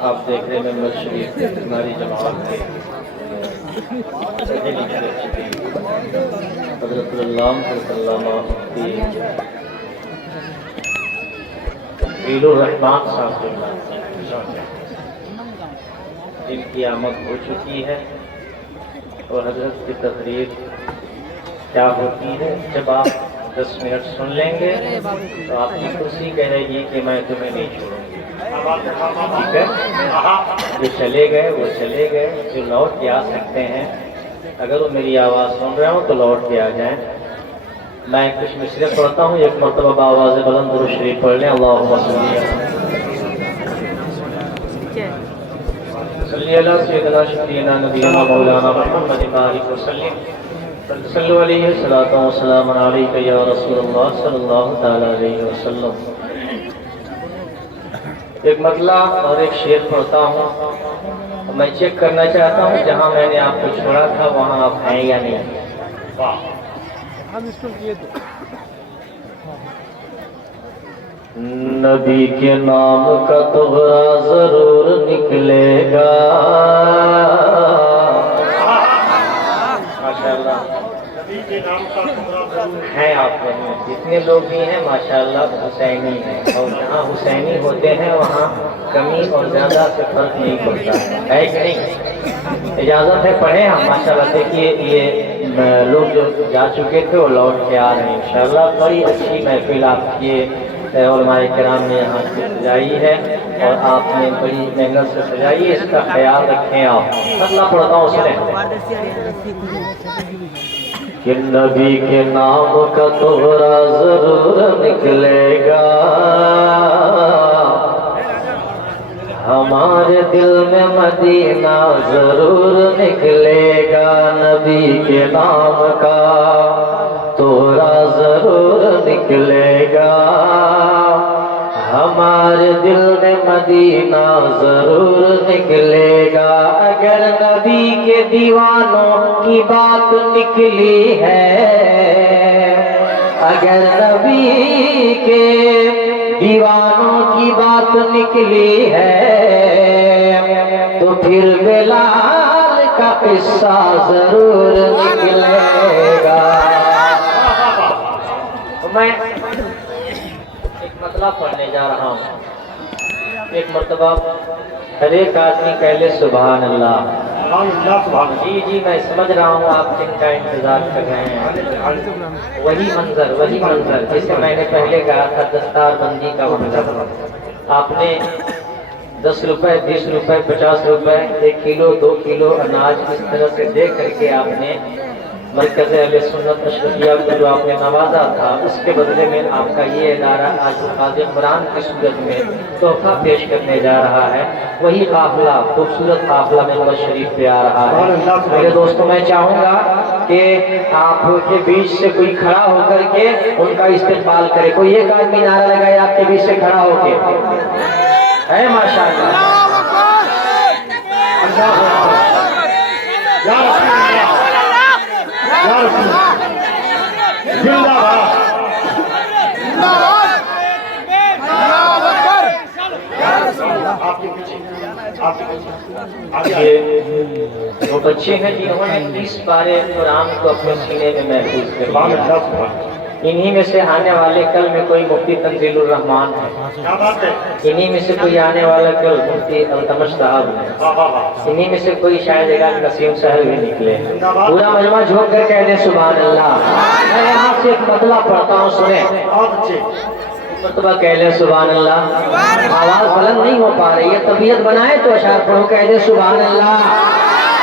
आप देख रहे हैं मेंबर शरीफ हमारी जमात के रहमान साहब जिनकी आमद हो चुकी है और हजरत की तकरीर क्या होती है जब आप 10 मिनट सुन लेंगे तो आपकी खुशी कहेगी कि मैं तुम्हें नहीं छोड़ूंगी। ठीक है, जो चले गए वो चले गए, जो लौट के आ सकते हैं अगर वो मेरी आवाज़ सुन रहे हो तो लौट के आ जाएं। मैं कुछ मिसरे पढ़ता हूँ, एक मरतबा आवाज़ बुलंद दुरूद शरीफ पढ़ लें। अल्लाहुम्मा सल्ली अला सय्यिदना शफीना नबीना मौलाना मुहम्मद बारिक वसल्लिम सल्लल्लाहु अलैहि सलातो व सलाम अलैका या रसूलुल्लाह सल्लल्लाहु तआला अलैहि वसल्लम। एक मतला और एक शेर पढ़ता हूँ। मैं चेक करना चाहता हूँ जहाँ मैंने आपको छोड़ा था वहाँ आप हैं या नहीं। नबी के नाम का तोहरा जरूर निकलेगा। माशाअल्लाह हैं आप में जितने लोग भी हैं माशाअल्लाह हुसैनी हैं, और जहाँ हुसैनी होते हैं वहाँ कमी और ज़्यादा से फर्क नहीं पड़ता है कि नहीं। इजाज़त है पढ़े हम। माशाअल्लाह देखिए ये लोग जो जा चुके थे वो लौट के आ रहे हैं इंशाअल्लाह। बड़ी अच्छी महफिल आपकी उलमाए किराम ने यहाँ से सजाई है और आपने बड़ी मेहनत से सजाई है, इसका ख्याल रखें आप। मतलब पढ़ता हूँ उसने कि नबी के नाम का तोहरा जरूर निकलेगा, हमारे दिल में मदीना जरूर निकलेगा। नबी के नाम का तोहरा जरूर निकलेगा, हमारे दिल में मदीना जरूर निकलेगा। अगर नबी के दीवानों की बात निकली है, अगर नबी के दीवानों की बात निकली है तो फिर बिलाल का किस्सा जरूर निकलेगा। मैं एक मतलब पढ़ने जा रहा हूँ। एक मरतबा हर एक आदमी कह ले सुभान अल्लाह। जी जी मैं समझ रहा हूँ आप जिनका इंतजार कर रहे हैं। वही मंजर जैसे मैंने पहले कहा था दस्तारबंदी का मंजर। आपने 10 रुपए 20 रुपए 50 रुपए 1 किलो 2 किलो अनाज इस तरह से दे करके आपने मरकज़ अहले सुन्नत अशरफिया को जो आपने नवाजा था, उसके बदले में आपका ये इदारा आज क़ाज़ी कुरान की सूरत में तोहफा पेश करने जा रहा है। वही काफिला खूबसूरत काफिला मेंबर शरीफ पे आ रहा है। मेरे दोस्तों मैं चाहूँगा कि आपके बीच से कोई खड़ा होकर के उनका इस्तेमाल करे। कोई एक आदमी नारा लगाए आपके बीच से खड़ा होके है। माशाअल्लाह ये वो बच्चे हैं जिन्होंने 30 पारे कुरान को अपने सीने में महफूज कर। इन्हीं में से आने वाले कल में कोई मुफ्ती तंजीलुर रहमान है, इन्हीं में से कोई आने वाला कल मुफ्ती अल्तमश साहब है, इन्हीं में से कोई शायद एक नसीम साहब भी निकले। पूरा मजमा झोंक कर कह दे सुभान अल्लाह। मैं यहाँ से एक मतला पढ़ता हूँ सुने। मरतबा कह ले सुभान अल्लाह। आवाज बुलंद नहीं हो पा रही है, तबीयत बनाए तो अशार पढ़ो, कह दे सुभान अल्लाह।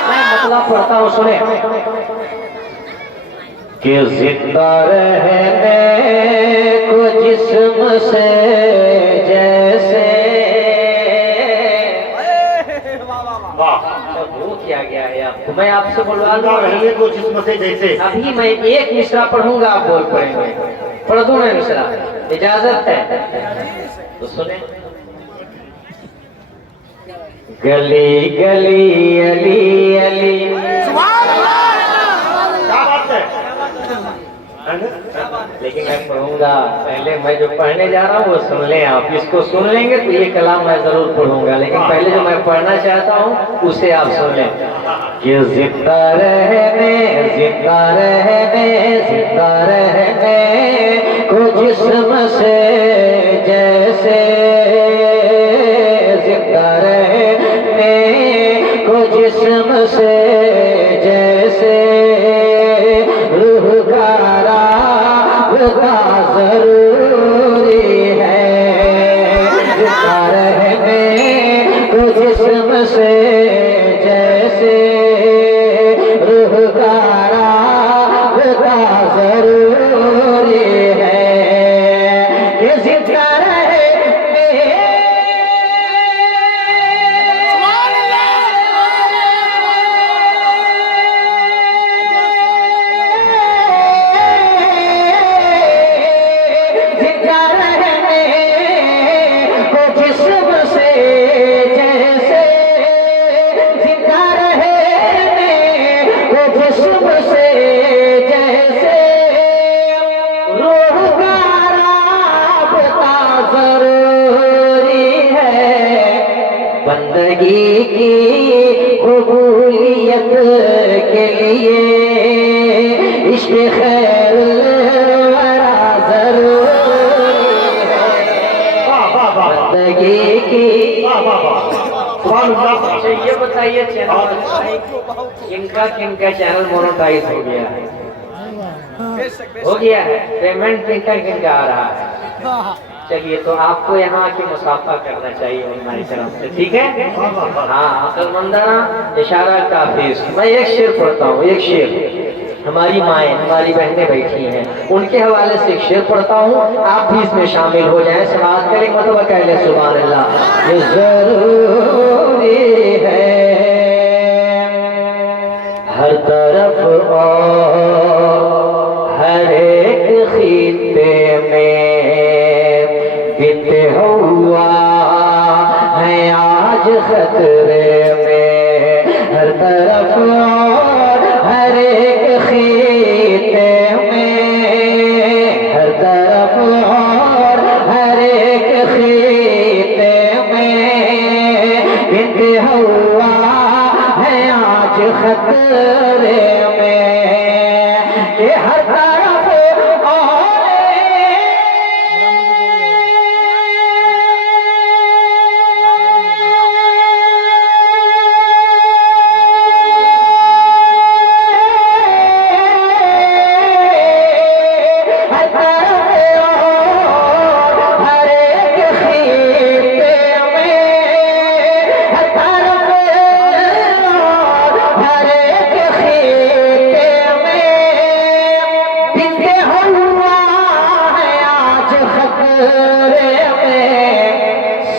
मैं मतलब पढ़ता हूँ सुने कि जिंदा रहने को जिस्म से जैसे वो किया गया है आपको। मैं आपसे बोलवा रहने को जिस्म से जैसे। अभी मैं एक मिसरा पढ़ूंगा, आप बोल पड़ेंगे। पढ़ दूं मैं मिसरा, इजाजत है तो सुने। गली गली अली अली लेकिन मैं पढ़ूंगा। पहले मैं जो पढ़ने जा रहा हूँ वो सुन लें आप। इसको सुन लेंगे तो ये कलाम मैं जरूर पढ़ूंगा, लेकिन पहले जो मैं पढ़ना चाहता हूँ उसे आप सुन लें। कि जिंदा रहने जिंदा रहने जिंदा रहने को जिस्म से जैसे, जिंदा रहने को जिस्म से जैसे, रूह का राबता जरूरी है। जिंदा रहने को जिस्म से जैसे, रूह का राबता जरूरी है। ये जिंदा बंदगी की कबूलियत के लिए इश्क़ खैर वरा ज़रूरी है। बंदगी की ये बताइए चैनल इनका किनका चैनल मोनेटाइज हो गया है? हो गया है। पेमेंट किनका किनका आ रहा है? चलिए, तो आपको यहाँ आके मुसाफा करना चाहिए हमारी तरफ से, ठीक है? हाँ, अकलमंदाना इशारा काफी। मैं एक शेर पढ़ता हूँ, एक शेर। हमारी माएँ हमारी बहनें बैठी हैं, उनके हवाले से एक शेर पढ़ता हूँ, आप भी इसमें शामिल हो जाएं। समाज करें मतलब कह ले सुभान अल्लाह। ये जरूरी है हर तरफ और हर एक खित्ते में बीते हुआ है आज खतरे में। हर तरफ और हर एक खित्ते में, हर तरफ और हर एक खित्ते में बीते हुआ है आज खतरे में। ये हर तरफ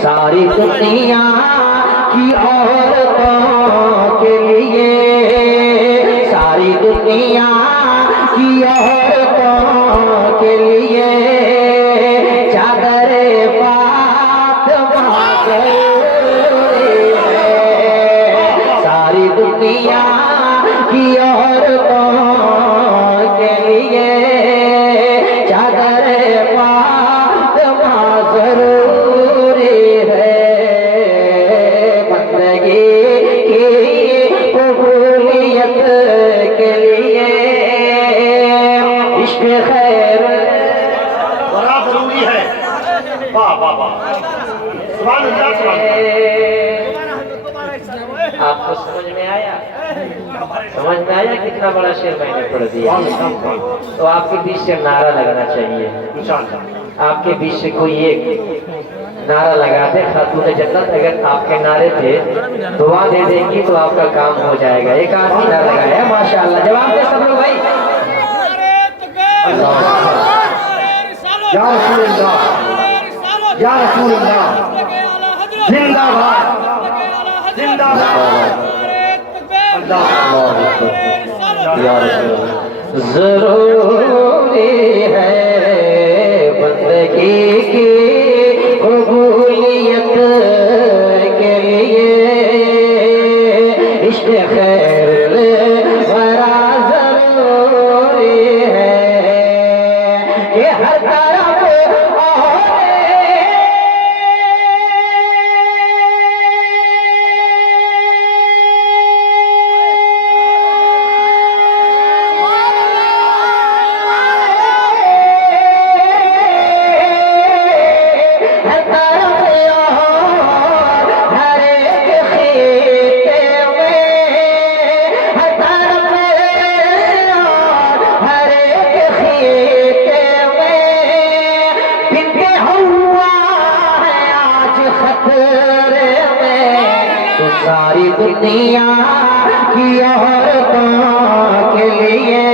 सारी दुनिया की औरतों के लिए, सारी दुनिया की औरतों के लिए चादरे फातिमा ज़रूरी है। सारी दुनिया की औरतों के लिए चादरे फातिमा ज़रूरी है। बंदगी की कबूलियत के लिए इश्क़ खैर बड़ा जरूरी है। वाह वाह वाह, सुभान अल्लाह, सुभान अल्लाह। आपको समझ में आया? समझ में आया कितना बड़ा शेर मैंने पढ़ दिया? तो आपके बीच से नारा लगना चाहिए। आपके बीच से कोई एक नारा लगा दे। खातून जन्नत अगर आपके नारे थे दुआ दे देंगी तो आपका काम हो जाएगा। एक आदमी नारा लगाया माशाअल्लाह। जवाब दे सब लोग भाई। या रसूलुल्लाह, या रसूलुल्लाह, जिंदाबाद जिंदाबाद। जरूरी है बंदगी की कबूलियत के लिए इश्क़ खैर वरा ज़रूरी है। हर तरफ सारी दुनिया की औरतों के लिए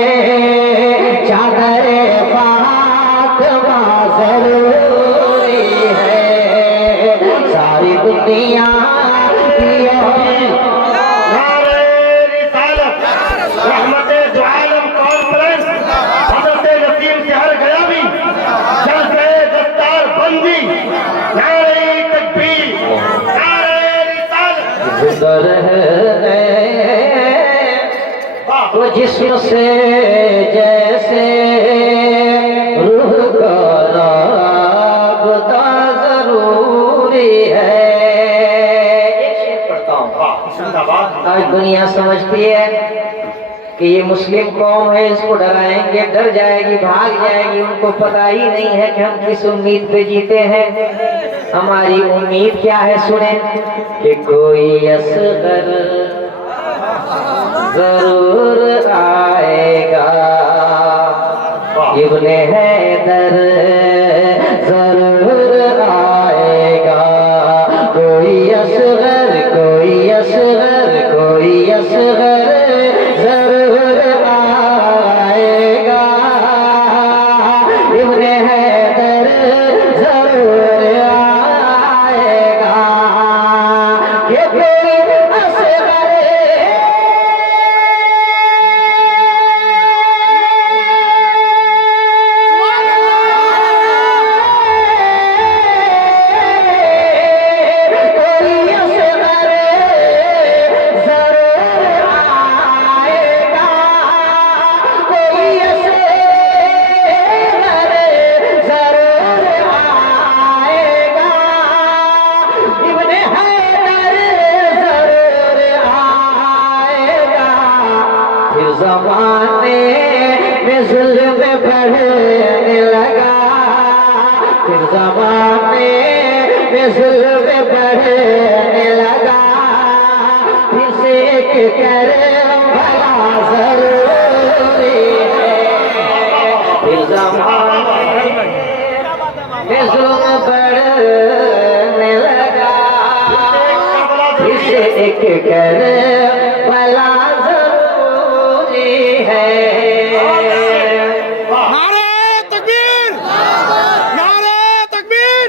चादर फातिमा जरूरी है। सारी दुनिया की नारे रिसालत रहमते दो आलम कॉन्फ्रेंस हजरत नसीम शहर गया भी जलसे दस्तार बंदी नारे तकबीर नारे रिसालत वो जिस्म से जैसे रूह का राबता जरूरी है। एक शेर पढ़ता हूँ। जिंदाबाद आज दुनिया समझती है कि ये मुस्लिम कौम है, इसको डराएंगे डर जाएगी, भाग जाएगी। उनको पता ही नहीं है कि हम किस उम्मीद पे जीते हैं। हमारी उम्मीद क्या है सुने कि कोई असगर जरूर आएगा, इब्ने हैदर जरूर आएगा। कोई असगर कोई असगर कोई असगर जरूर आएगा, इब्ने हैदर जरूर आएगा। ये कोई असगर ज़माने में ज़ुल्म बढ़ने लगा, फिर ज़माने में ज़ुल्म बढ़ने लगा। फिर से एक करम भला ज़रूरी है। फिर ज़माने में ज़ुल्म बढ़ने लगा, फिर से एक करम भला नारे तकबीर, नारे तकबीर,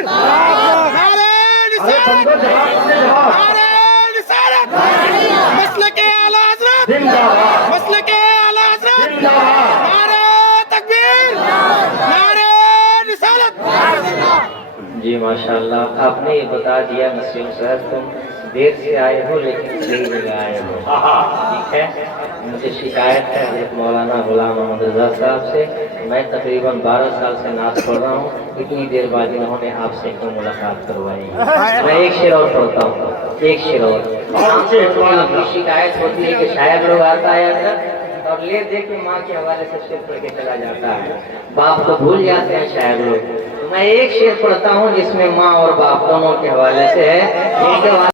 नारे रिसालत, नारे रिसालत, मसलके आला हज़रत, मसलके आला हज़रत, नारे तकबीर, नारे रिसालत। जी माशाल्लाह, आपने ये बता दिया नसीम साहब, तुम देर से आए हो लेकिन सही जगह आए हो। ठीक है, मुझे शिकायत है हज़रत मौलाना गुलाम मोहम्मद रज़ा साहब से। मैं तकरीबन 12 साल से नाच पढ़ रहा हूँ, इतनी देर बाद इन्होंने आपसे क्यों मुलाकात करवाई। मैं एक शेर और पढ़ता हूँ, एक शेर और। आपकी शिकायत होती है कि शायद लोग आता है अंदर और ले दे के माँ के हवाले से शेर पढ़ के चला जाता है, बाप को भूल जाते हैं शायद लोग। तो मैं एक शेर पढ़ता हूँ जिसमें माँ और बाप दोनों के हवाले से है।